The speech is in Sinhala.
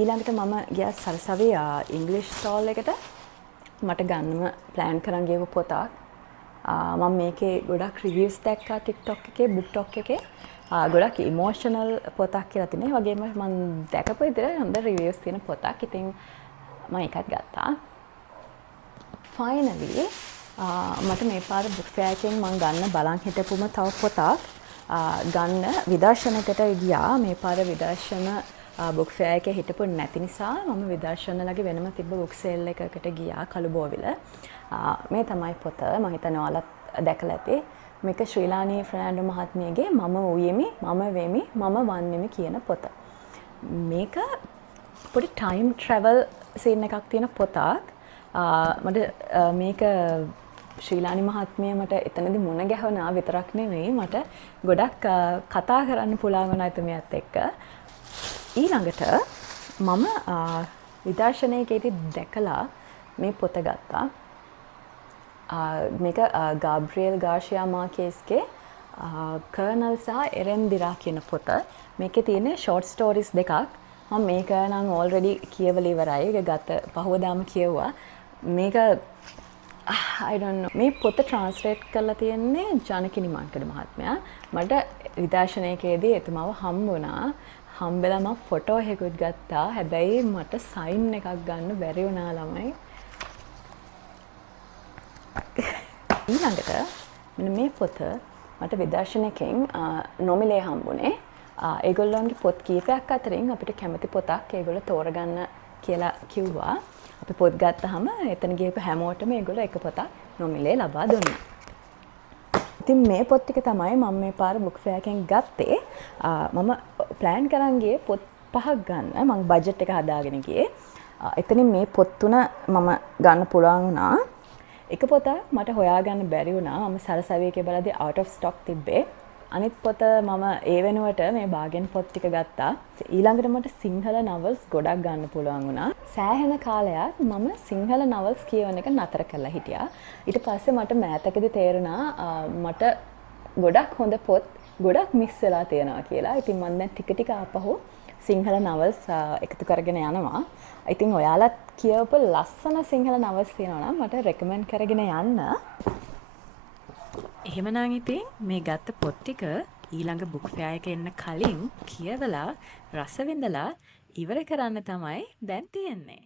ඊළඟට මම ගියා සරසවිය ඉංග්‍රීසි ස්ටෝල් එකට මට ගන්නම ප්ලෑන් කරන් ගියපු පොතක්. මම මේකේ ගොඩක් රිවිව්ස් දැක්කා TikTok එකේ, BookTok එකේ. ගොඩක් ඉමෝෂනල් පොතක් කියලා තිනේ. ඒ වගේම මම දැකපු විදිහට හොඳ රිවිව්ස් තියෙන පොතක්. ඉතින් මම ඒකත් ගත්තා. ෆයිනලි මට මේ පාර බුක් ෆෙයාර් එකෙන් මම ගන්න බලන් හිටපුම තව පොතක් ගන්න විදර්ශනකට ගියා. මේ පාර විදර්ශන බුක් ෆෙයාර් එකේ හිටපු නැති නිසා මම විදර්ශනලගේ වෙනම තිබ්බ බුක් සේල් එකකට ගියා කළුබෝවිල. මේ තමයි පොත. මම හිතනවා ඔයාලත් දැකලා ඇති. මේක ශ්‍රීලානී ෆර්නෑන්ඩෝ මහත්මියගේ මම ඌයෙමි, මම වෙමි, මම වන්නෙමි කියන පොත. මේක පොඩි ටයිම් ට්‍රැවල් සීන් එකක් තියෙන පොතක්. මට මේක ශ්‍රීලානී මහත්මිය මට එතනදි මුණ ගැහුණා විතරක් නෙවෙයි මට ගොඩක් කතා කරන්න පුළුවන් වුණා එතුමියත් එක්ක. ඊළඟට මම විදර්ශනයේදී දැකලා මේ පොත ගත්තා. මේක ගාබ්‍රියෙල් ගාර්සියා මාකේස්ගේ කර්නල් සහ එරෙන්දිරා කියන පොත. මේකේ තියෙන ෂෝට් ස්ටෝරිස් දෙකක්. මම මේක නම් ඔල්රෙඩි කියවලා ඉවරයි. ඒක ගත පහවදාම කියවුවා. මේක I don't know. මේ පොත ට්‍රාන්ස්ලේට් කරලා තියෙන්නේ ජානකි නිමාන්කඩ මහත්මයා. මට විදර්ශනයේදී එතුමාව හම්බුණා. හම්බෙලා මම ෆොටෝ එකකුත් ගත්තා. හැබැයි මට සයින් එකක් ගන්න බැරි වුණා ළමයි. ඊළඟට මෙන්න මේ පොත මට විදර්ශනයකින් නොමිලේ හම්බුනේ. ඒගොල්ලන්ගේ පොත් කීපයක් අතරින් අපිට කැමති පොතක් ඒගොල්ලෝ තෝරගන්න කියලා කිව්වා. අපි පොත් ගත්තාම එතන ගිහපු හැමෝටම ඒගොල්ලෝ එක පොතක් නොමිලේ ලබා දුන්නා. ඉතින් මේ පොත් ටික තමයි මම මේ පාර බුක් ෆෙයාර් එකෙන් ගත්තේ. මම ප්ලෑන් කරන් ගියේ පොත් 5ක් ගන්න. මම බජට් එක හදාගෙන ගියේ. එතනින් මේ පොත් තුන මම ගන්න පුළුවන් වුණා. එක පොත මට හොයාගන්න බැරි වුණා. මම සරසවිය එකේ බලද්දී out of stock තිබ්බේ. අනිත් පොත මම ඒ වෙනුවට මේ බාගෙන් පොත් ටික ගත්තා. ඊළඟට මට සිංහල novels ගොඩක් ගන්න පුළුවන් වුණා. සෑහෙන කාලයක් මම සිංහල novels කියවන එක නතර කරලා හිටියා. ඊට පස්සේ මට මෑතකදී තේරුණා මට ගොඩක් හොඳ පොත් ගොඩක් මිස් වෙලා තියෙනවා කියලා. ඉතින් මම දැන් ටික ටික ආපහු සිංහල novels එකතු කරගෙන යනවා. ඉතින් ඔයාලත් කියවපු ලස්සන සිංහල novels තියෙනවා නම් මට recommend කරගෙන යන්න. එහෙමනම් ඉතින් මේ ගත්ත පොත් ටික ඊළඟ බුක් ෆෙයාර් එක එන්න කලින් කියවලා රස විඳලා ඉවර කරන්න තමයි දැන් තියෙන්නේ.